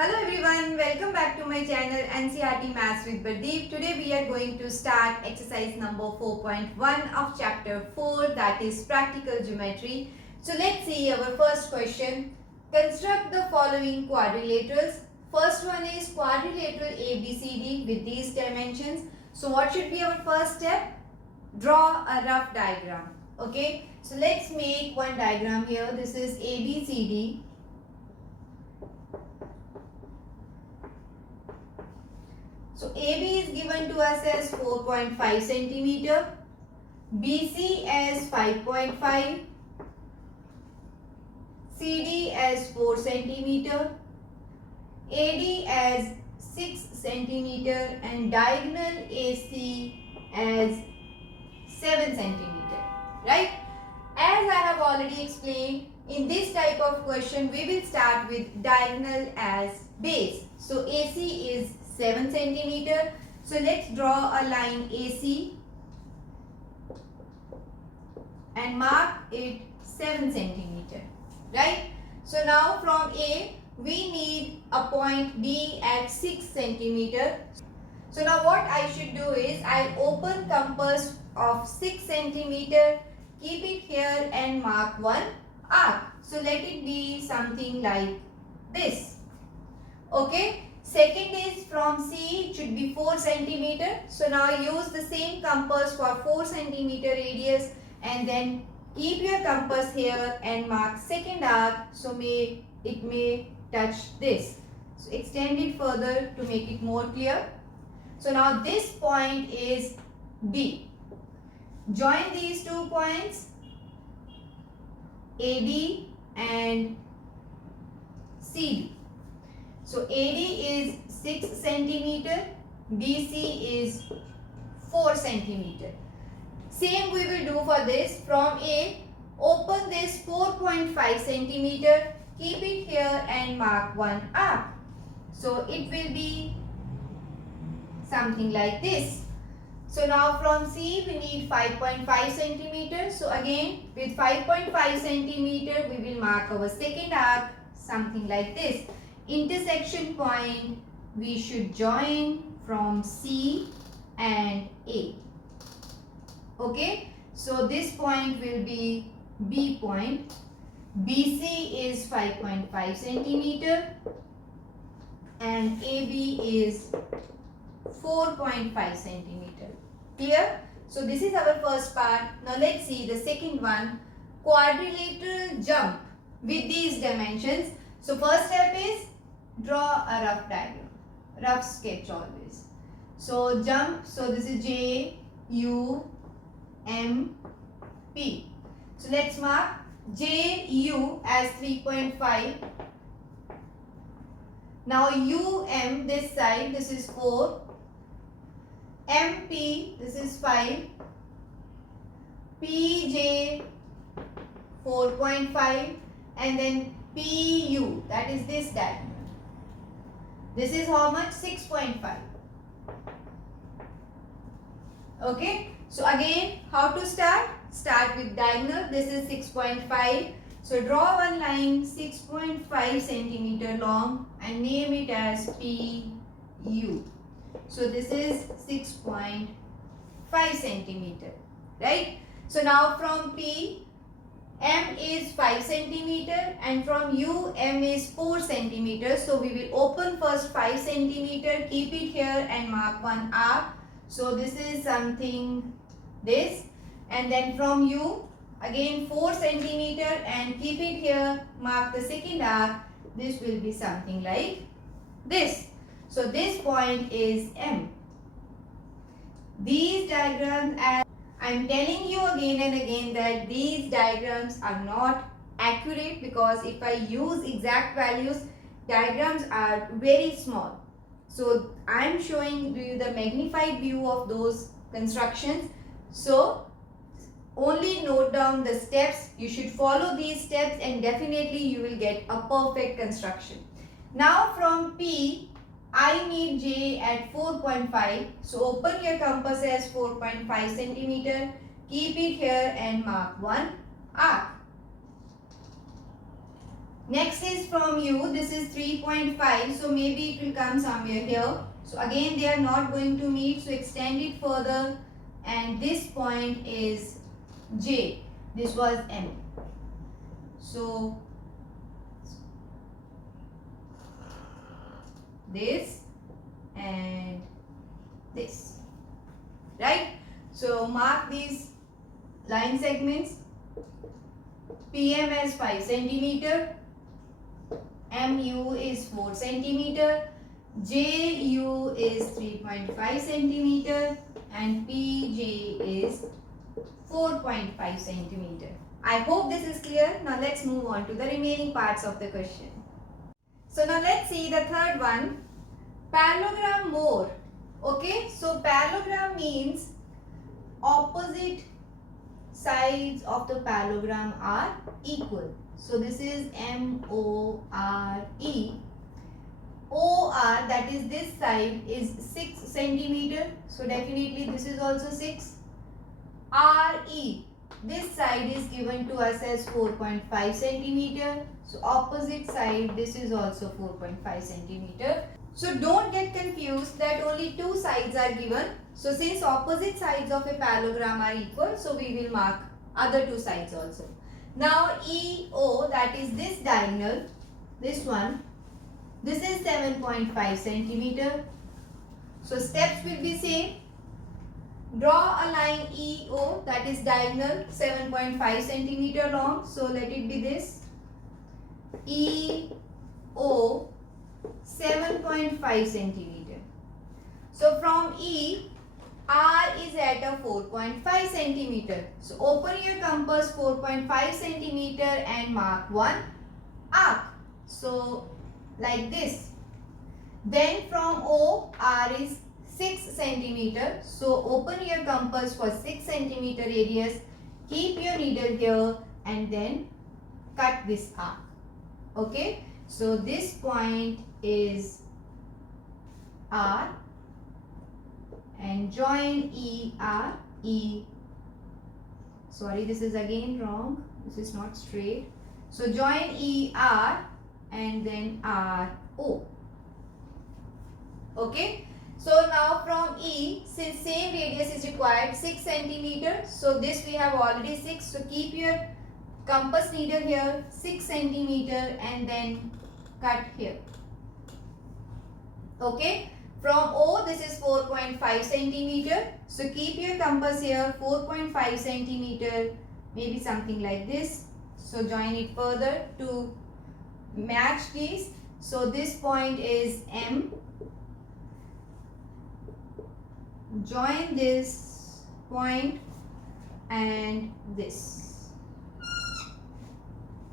Hello everyone, welcome back to my channel NCERT Maths with Pradeep. Today we are going to start exercise number 4.1 of chapter 4, that is practical geometry. So let's see our first question. Construct the following quadrilaterals. First one is quadrilateral ABCD with these dimensions. So what should be our first step? Draw a rough diagram. Okay, so let's make one diagram here. This is ABCD. So AB is given to us as 4.5 centimeter, BC as 5.5, CD as 4 centimeter, AD as 6 centimeter and diagonal AC as 7 centimeter. Right? As I have already explained, in this type of question we will start with diagonal as base. So AC is 7 centimeter. So let's draw a line AC and mark it 7 centimeter. Right? So now from A we need a point B at 6 centimeter. So now what I should do is I'll open compass of 6 centimeter, keep it here and mark one arc. So let it be something like this. Okay. Second is from C, it should be 4 centimeter. So now use the same compass for 4 centimeter radius and then keep your compass here and mark second arc. So it may touch this. So extend it further to make it more clear. So now this point is B. Join these 2 points AD and CD. So AD is 6 centimeter, BC is 4 centimeter. Same we will do for this. From A, open this 4.5 centimeter, keep it here and mark one arc. So it will be something like this. So now from C we need 5.5 centimeter. So again with 5.5 centimeter we will mark our second arc something like this. Intersection point we should join from C and A. Okay, so this point will be B point. BC is 5.5 centimeter and AB is 4.5 centimeter. Clear? So this is our first part. Now let's see the second one. Quadrilateral jump with these dimensions. So first step is draw a rough diagram, rough sketch always. So jump, so this is J, U, M, P. So let's mark J, U as 3.5. Now U, M this side, this is 4. M, P, this is 5. P, J, 4.5 and then P, U, that is this diagonal. This is how much? 6.5. Okay. So again, how to start? Start with diagonal. This is 6.5. So draw one line 6.5 centimeter long and name it as PU. So this is 6.5 centimeter. Right? So now from P, M is 5 centimeter and from U, M is 4 centimeter. So we will open first 5 centimeter, keep it here and mark one arc. So this is something this, and then from U again 4 centimeter and keep it here, mark the second arc. This will be something like this. So this point is M. These diagrams, as I am telling you again and again that these diagrams are not accurate because if I use exact values, diagrams are very small. So I am showing you the magnified view of those constructions. So only note down the steps. You should follow these steps and definitely you will get a perfect construction. Now from P, I need J at 4.5. So open your compass as 4.5 centimeter. Keep it here and mark one arc. Next is from U, this is 3.5, so maybe it will come somewhere here. So again they are not going to meet, so extend it further, and this point is J, this was M. So this and this, right? So mark these line segments. PM as 5 centimeter, MU is 4 centimeter, JU is 3.5 centimeter, and PJ is 4.5 centimeter. I hope this is clear. Now let's move on to the remaining parts of the question. So now let's see the third one, parallelogram more. Okay, so parallelogram means opposite sides of the parallelogram are equal. So this is MORE. OR, that is this side, is 6 centimeter. So definitely this is also 6. RE, this side is given to us as 4.5 centimeter. So opposite side, this is also 4.5 centimeter. So don't get confused that only two sides are given. So since opposite sides of a parallelogram are equal, so we will mark other two sides also. Now EO, that is this diagonal, this one, this is 7.5 centimeter. So steps will be same. Draw a line EO, that is diagonal 7.5 centimeter long. So let it be this. EO 7.5 centimeter. So from E, R is at a 4.5 centimeter. So open your compass 4.5 centimeter and mark one arc. So like this. Then from O, R is 6 centimeter. So open your compass for 6 centimeter radius. Keep your needle here and then cut this arc. Okay. So this point is R and join ER. Sorry, this is again wrong. This is not straight. So join ER and then RO. Okay. So now from E, since same radius is required, 6 centimeter. So this we have already 6. So keep your compass needle here, 6 centimeter, and then cut here. Okay. From O, this is 4.5 centimeter. So keep your compass here, 4.5 centimeter, maybe something like this. So join it further to match these. So this point is M. Join this point and this.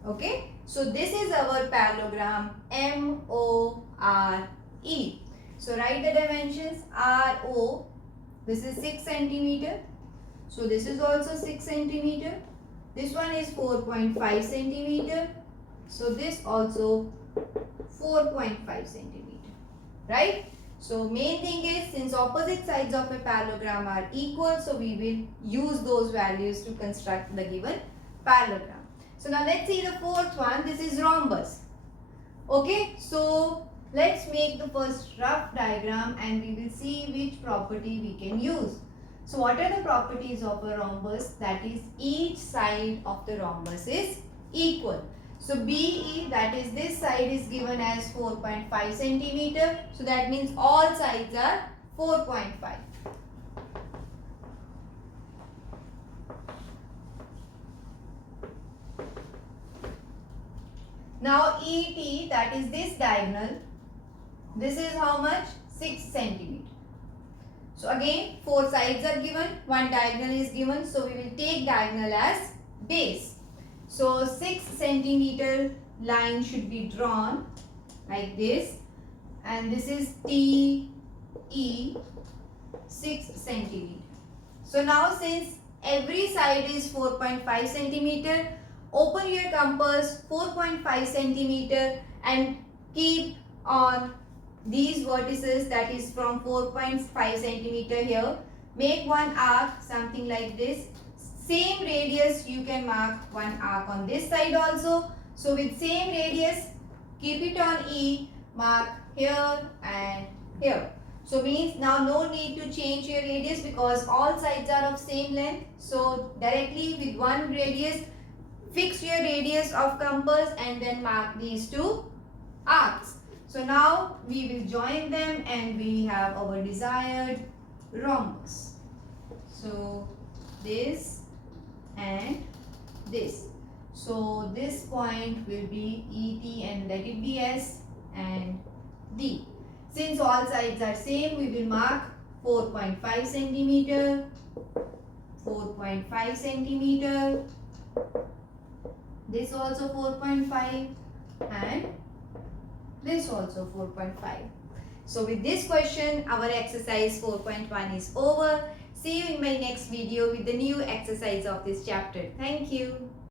Okay. So this is our parallelogram MORE. So write the dimensions. RO, this is 6 centimeter. So this is also 6 centimeter. This one is 4.5 centimeter. So this also 4.5 centimeter. Right? So main thing is, since opposite sides of a parallelogram are equal, so we will use those values to construct the given parallelogram. So now let's see the fourth one. This is rhombus. Okay, so let's make the first rough diagram and we will see which property we can use. So what are the properties of a rhombus? That is, each side of the rhombus is equal. So BE, that is this side, is given as 4.5 centimeter. So that means all sides are 4.5. Now ET, that is this diagonal, this is how much? 6 centimeter. So again 4 sides are given, one diagonal is given, so we will take diagonal as base. So 6 centimeter line should be drawn like this, and this is TE 6 centimeter. So now since every side is 4.5 centimeter, open your compass 4.5 centimeter and keep on these vertices, that is from 4.5 centimeter here. Make one arc, something like this. Same radius, you can mark one arc on this side also. So with same radius, keep it on E, mark here and here. So means now no need to change your radius because all sides are of same length. So directly with one radius, fix your radius of compass and then mark these two arcs. So now we will join them and we have our desired rhombus. So this and this. So this point will be ET and let it be S and D. Since all sides are same, we will mark 4.5 centimeter, 4.5 centimeter, this also 4.5 and this also 4.5. So with this question, our exercise 4.1 is over. See you in my next video with the new exercise of this chapter. Thank you.